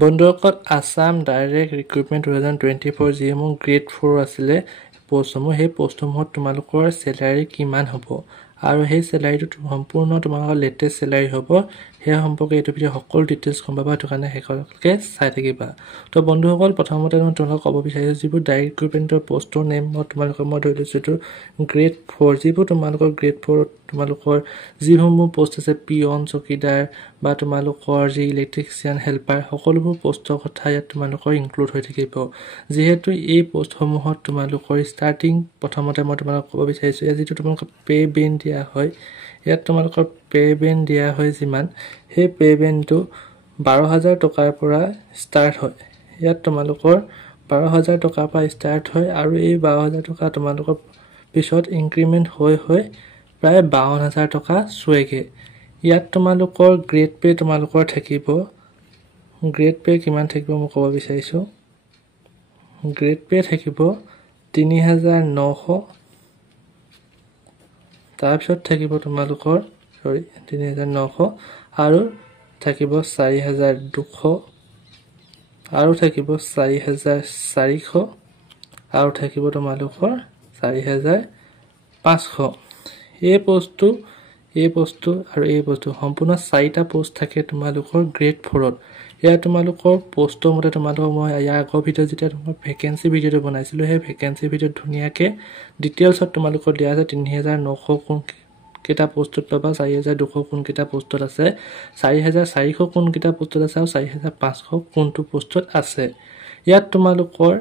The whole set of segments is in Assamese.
বন্ধুসকল আসাম ডাইৰেক্ট ৰিক্ৰুটমেণ্ট 2024 যিসমূহ গ্ৰেড 4 আছিলে পোষ্টসমূহ সেই পোষ্টসমূহত তোমালোকৰ চেলাৰী কিমান হ'ব আৰু সেই চেলাৰীটো সম্পূৰ্ণ তোমালোকৰ লেটেষ্ট চেলাৰী হ'ব সেই সম্পৰ্কে এইটো ভিডিঅ সকলো ডিটেইলছ গম পাবা কাৰণে হেকলকে চাই থাকিবা তো বন্ধুসকল প্ৰথমতে মই তোমালোকক ক'ব বিচাৰিছো যিবোৰ ডাইৰেক্ট ৰিক্ৰুটমেণ্টৰ পোষ্টৰ নেম মই ধৰি লৈছো তো গ্ৰেড 4 যিবোৰ তোমালোকৰ গ্ৰেড 4 তোমালোকৰ যিসমূহ পোষ্ট আছে পিয়ন চকীদাৰ বা তোমালোকৰ যি ইলেক্ট্ৰিচিয়ান হেল্পাৰ সকলোবোৰ পোষ্টৰ কথা ইয়াত তোমালোকৰ ইনক্লুড হৈ থাকিব যেহেতু এই পোষ্টসমূহত তোমালোকৰ ষ্টাৰ্টিং প্ৰথমতে মই তোমালোকক ক'ব বিচাৰিছো যেটো তোমালোকৰ পে বেন দিয়া হয় ইয়াত তোমালোকৰ পে বেন দিয়া হয় যিমান সেই পে বেনটো 12000 টকাৰ পৰা ষ্টাৰ্ট হয় ইয়াত তোমালোকৰ 12000 টকাৰ পৰা ষ্টাৰ্ট হয় আৰু এই 12000 টকা তোমালোকৰ পিছত ইনক্ৰিমেন্ট হৈ প্ৰায় 52000 টকা চুৱেগে ইয়াত তোমালোকৰ গ্ৰেড পে তোমালোকৰ থাকিব গ্ৰেড পে কিমান থাকিব মই ক'ব বিচাৰিছো গ্ৰেড পে থাকিব 3900 তাৰপিছত থাকিব তোমালোকৰ 3900 আৰু থাকিব 4200 আৰু থাকিব 4400 আৰু থাকিব তোমালোকৰ 4500 এই পোষ্টটো আৰু এই পোষ্টটো সম্পূৰ্ণ 4টা পোষ্ট থাকে তোমালোকৰ গ্ৰেড 4ত এয়া তোমালোকৰ পোষ্টৰ মতে তোমালোকক মই ইয়াৰ আগৰ ভিডিঅ যেতিয়া তোমাৰ ভ্যাকেন্সি ভিডিঅটো বনাইছিলো সেই ভ্যাকেন্সি ভিডিঅ ধুনিয়াকে ডিটেইলছত তোমালোকৰ দিয়া আছে 3900 কোন কেটা পোষ্টত পাবা 4200 কোন কেটা পোষ্টত আছে 4400 কোন কেটা পোষ্টত আছে আৰু 4500 কোনটো পোষ্টত আছে ইয়াত তোমালোকৰ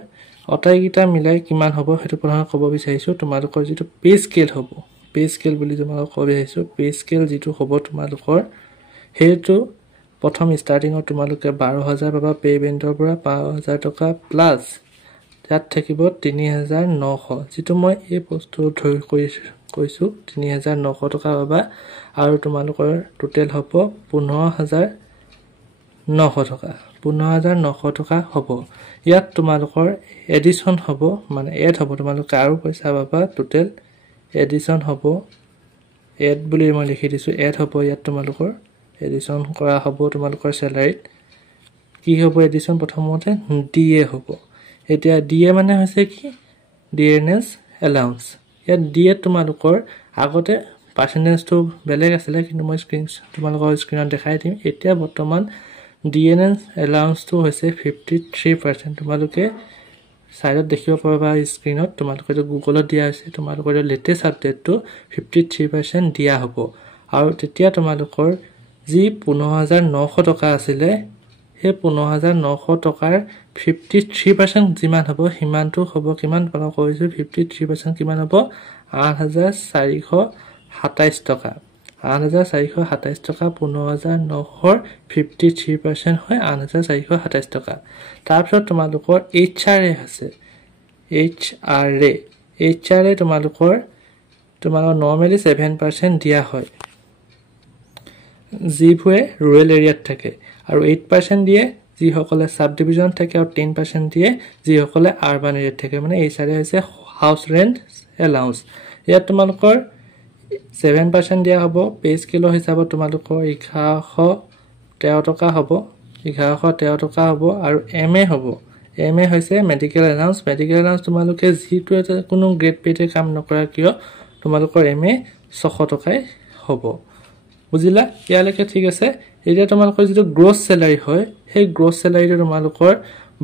অটাইকিটা মিলাই কিমান হ'ব হেতু প্ৰথমে ক'ব বিচাৰিছো তোমালোকৰ যেটো পে স্কেল হ'ব পে স্কেল বুলি তোমালোকক ক'ব বিচাৰিছো পে স্কেল যেটো হ'ব তোমালোকৰ হেতু প্ৰথম ষ্টাৰ্টিংত তোমালোকে 12000 পাবা পে বেন্ডৰ পৰা 5000 টকা প্লাস ইয়াত থাকিব 3900 যেটো মই এই পোষ্টটো ধৰি কৈছো 3900 টকা পাবা আৰু তোমালোকৰ টোটেল হ'ব 15900 টকা 15900 টকা হ'ব ইয়াত তোমালোকৰ এডিশন হ'ব মানে এড হ'ব তোমালোকে আৰু পইচা পাবা টোটেল এডিশন হ'ব এড বুলি মই লিখি দিছো এড হ'ব ইয়াত তোমালোকৰ এডিশন কৰা হ'ব তোমালোকৰ স্যালাৰিত কি হ'ব এডিশন প্ৰথমতে ডিএ হ'ব এতিয়া ডিএ মানে হৈছে কি ডিএনএস এলাউন্স ইয়াত ডিএ তোমালোকৰ আগতে পাৰ্সেন্টেজটো বেলেগ আছিল কিন্তু মই তোমালোকৰ স্ক্ৰিনত দেখাই দিম এতিয়া বৰ্তমান ডিএনএস এলাউন্সটো হৈছে 53% তোমালোকে সাইডত দেখিব পাবা স্ক্ৰিনত তোমালোকে গুগলত দিয়া আছে তোমালোকৰ লেটেষ্ট আপডেটটো 53% দিয়া হ'ব আৰু তেতিয়া তোমালোকৰ যি 15900 টকা আছিল হে 15900 টকাৰ 53% যিমান হ'ব হিমানটো হ'ব কিমান পালা কৈছো 53% কিমান হ'ব 8427 টকা 8427 টকা 15900 53% হয় 8427 টকা তাৰপিছত তোমালোকৰ এইচআৰএ আছে এইচআৰএ তোমালোকৰ নৰমালি 7% দিয়া হয় যিবোৰে ৰুৰেল এৰিয়াত থাকে আৰু 8% দিয়ে যিসকলে সাব ডিভিজন থাকে আৰু 10% দিয়ে যিসকলে আৰবান এৰিয়াত থাকে মানে এইচআৰএ হৈছে হাউস ৰেন্ট এলাউন্স ইয়াত তোমালোকৰ 7% দিয়া হ'ব পে স্কেলৰ হিচাপত তোমালোকৰ 1113 টকা হ'ব 1113 টকা হ'ব আৰু এমএ হ'ব এমএ হৈছে মেডিকেল এলাউন্স তোমালোকে যিটো এটা কোনো গ্ৰেড পেতে কাম নকৰা কিয় তোমালোকৰ এমএ 600 টকাই হ'ব বুজিলা ইয়ালৈকে ঠিক আছে এতিয়া তোমালোকৰ যেটো গ্ৰছ স্যালাৰি হয় সেই গ্ৰছ স্যালাৰিটো তোমালোকৰ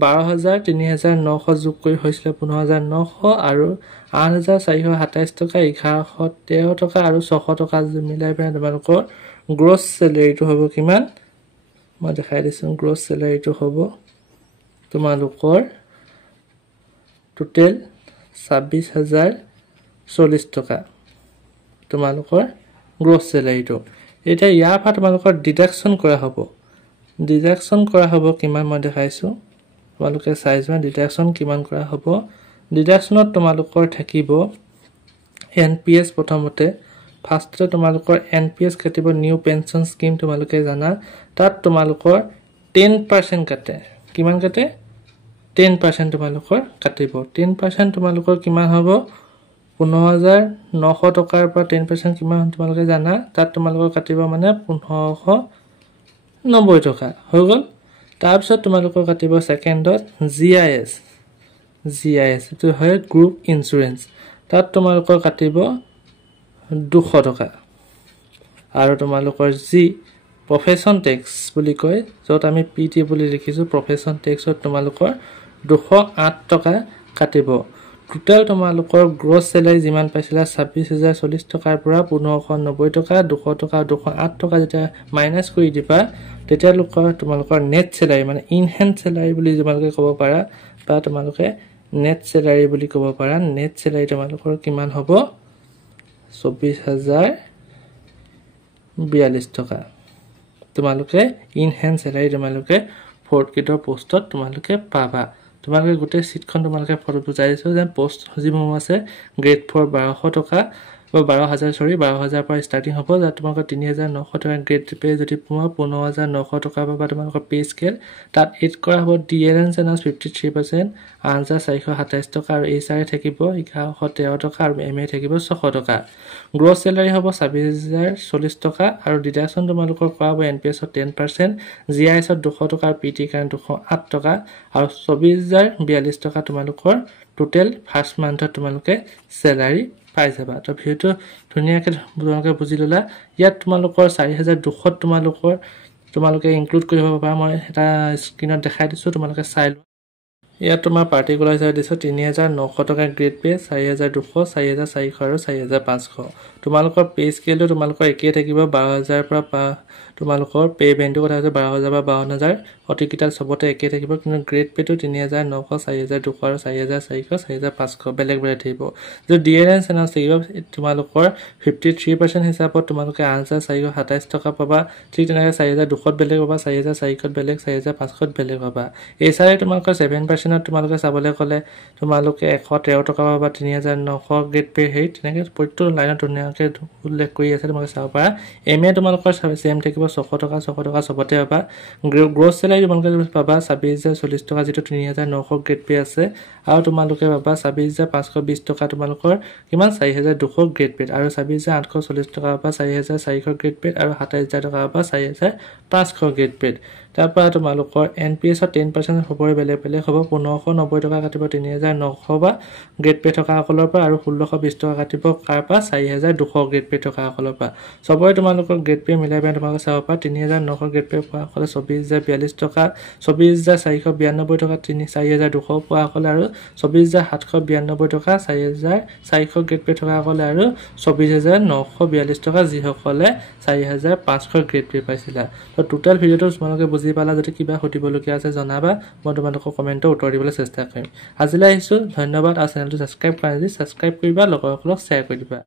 12000 3900 যোগ কৰি হৈছিল 15900 আৰু 8427 টকা 1113 টকা আৰু 600 টকা মিলাই পেলাই তোমালোকৰ গ্ৰছ স্যালাৰিটো হ'ব কিমান মই দেখাই দিছো গ্ৰছ স্যালাৰিটো হ'ব তোমালোকৰ টোটেল 26040 টকা তোমালোকৰ গ্ৰছ স্যালাৰিটো এতিয়া ইয়াৰ পৰা তোমালোকৰ ডিডাকশন কৰা হ'ব কিমান মই দেখাইছো তোমালোকে চাইজমা ডিডাকশন কিমান কৰা হ'ব ডিডাকশনত তোমালোকৰ থাকিব এনপিএস প্ৰথমতে ফাৰ্ষ্টতে তোমালোকৰ এনপিএস কাটিব নিউ পেনশন স্কিম তোমালোকে জানা তাত তোমালোকৰ 10% কাটে কিমান কাটে 10% তোমালোকৰ কাটিব 10% তোমালোকৰ কিমান হ'ব 15900 টকাৰ পৰা 10% কিমান তোমালোকে জানা তাত তোমালোকৰ কাটিব মানে 1590 টকা হৈ গল তাৰপিছত তোমালোকৰ কাটিব সেকেন্ডত GIS এটো হয় গ্ৰুপ ইন্সুৰেন্স তাত তোমালোকৰ কাটিব 200 টকা আৰু তোমালোকৰ জি প্ৰফেশন টেক্স বুলি কয় যত আমি পিটি বুলি লিখিছো প্ৰফেশন টেক্সত তোমালোকৰ 208 টকা কাটিব টোটাল তোমালোকৰ গ্ৰছ সেলাৰি যিমান পাইছিলা 26040 টকাৰ পৰা 1590 টকা 200 টকা 208 টকা যেতিয়া মাইনাস কৰি দিবা তেতিয়া তোমালোকৰ নেট সেলাৰি মানে ইন হেণ্ড সেলাৰি বুলি তোমালোকে ক'ব পাৰা বা তোমালোকে নেট সেলাৰি বুলি ক'ব পাৰা নেট সেলাৰি তোমালোকৰ কিমান হ'ব 24042 টকা তোমালোকে ইন হেণ্ড সেলাৰি তোমালোকে 4th গ্ৰেডৰ পোষ্টত তোমালোকে পাবা তোমালোকে গোটে সিটখন তোমালোকে ফটো বুজাই দিছো যে পোষ্ট যিমো আছে গ্ৰেড 4 1200 টকা বা 12000 পৰা ষ্টাৰ্টিং হ'ব যা তোমালোকৰ 3900 টকা গ্ৰেড পে যদি পোৱা 15900 টকা পাবা তোমালোকৰ পে স্কেল তাত এড কৰা হ'ব ডিএলএনএস 53% 8427 টকা আৰু এছআৰএ থাকিব 1113 টকা আৰু এমএ থাকিব 600 টকা গ্ৰছ সেলাৰি হ'ব 26040 টকা আৰু ডিডাকশন তোমালোকৰ কৰা হ'ব এনপিএছ 10% জিআইএছ 200 টকা আৰু পিটি কাৰণ 208 টকা আৰু 24042 টকা তোমালোকৰ টোটাল ফাৰ্স্ট মান্থত তোমালোকে সেলাৰি পাই যাবা তো ভিডিওটো ধুনিয়াকৈ তোমালোকে বুজি ললা ইয়াত তোমালোকৰ 4200 তোমালোকে ইনক্লুড কৰিব পাৰা মই এটা স্ক্ৰিনত দেখাই দিছো তোমালোকে চাই লোৱা ইয়াত তোমাৰ পাৰ্টিকুলাৰ হিচাপে দিছো 3900 টকা গ্ৰেড পে 4200 4400 আৰু 4500 তোমালোকৰ পে স্কেলটো তোমালোকৰ একেই থাকিব 12000 পৰা তোমালোকৰ পে বেণ্ডৰ কথা আছে 12000 বা 52000 অতিকিটাল সবতে একেই থাকিব কিন্তু গ্ৰেড পেটো 3900 4200 আৰু 4400 4500 বেলেগ বেলেগ থাকিব যে ডিএনএস এনাউন্স থাকিব তোমালোকৰ 53% হিচাপত তোমালোকে 8427 টকা পাবা ঠিক তেনেকৈ 4200 বেলেগ পাবা 4400 বেলেগ 4500 বেলেগ পাবা এছআৰএ তোমালোকৰ 7% তোমালোকে চাবলৈ ক'লে তোমালোকে 113 টকা পাবা 3900 গ্ৰেড পে হেই তেনেকৈ প্ৰত্যেক লাইনত ধুনীয়াকৈ উল্লেখ কৰি আছে তোমালোকে চাব পাৰা এমএ তোমালোকৰ সেম থাকিব 600 টকা সবতে পাবা গ্ৰছ সেলাৰি তোমালোকে পাবা 26040 টকা যেটো 3900 গ্ৰেড পে আছে আৰু তোমালোকে পাবা 26520 টকা তোমালোকৰ কিমান 4200 গ্ৰেড পে আৰু 26840 টকা পাবা 4400 গ্ৰেড পে আৰু 27000 টকা পাবা 4500 গ্ৰেড পে তাৰপৰা তোমালোকৰ এনপিএছ 10% হ'বৰে বেলেগ বেলেগ হ'ব 1590 টকা কাটিব 3900 বা গ্ৰেড পে থকা সকলৰ পৰা আৰু 1620 টকা কাটিব কাৰ পৰা 4200 গ্ৰেড পে থকা সকলৰ পৰা সবৰে তোমালোকৰ গ্ৰেড পে মিলাই পেলাই তোমালোকে চাব পৰা 3900 গ্ৰেড পে পোৱা সকলে 24042 টকা 24492 টকা 4200 পোৱা সকলে আৰু 24792 টকা 4400 গ্ৰেড পে থকা সকলে আৰু 24942 টকা যি সকলে 4500 গ্ৰেড পে পাইছিলা তো টোটাল ভিডিওটো তোমালোকে বুজি পালা যদি কিবা সুধিবলগীয়া আছে জনাবা মই তোমালোকক কমেন্টত উত্তৰ দিবলৈ চেষ্টা কৰিম আজিলৈ আহিছো ধন্যবাদ আৰু চেনেলটো সাবস্ক্ৰাইব কৰিবা লগৰসকলক শ্বেয়াৰ কৰি দিবা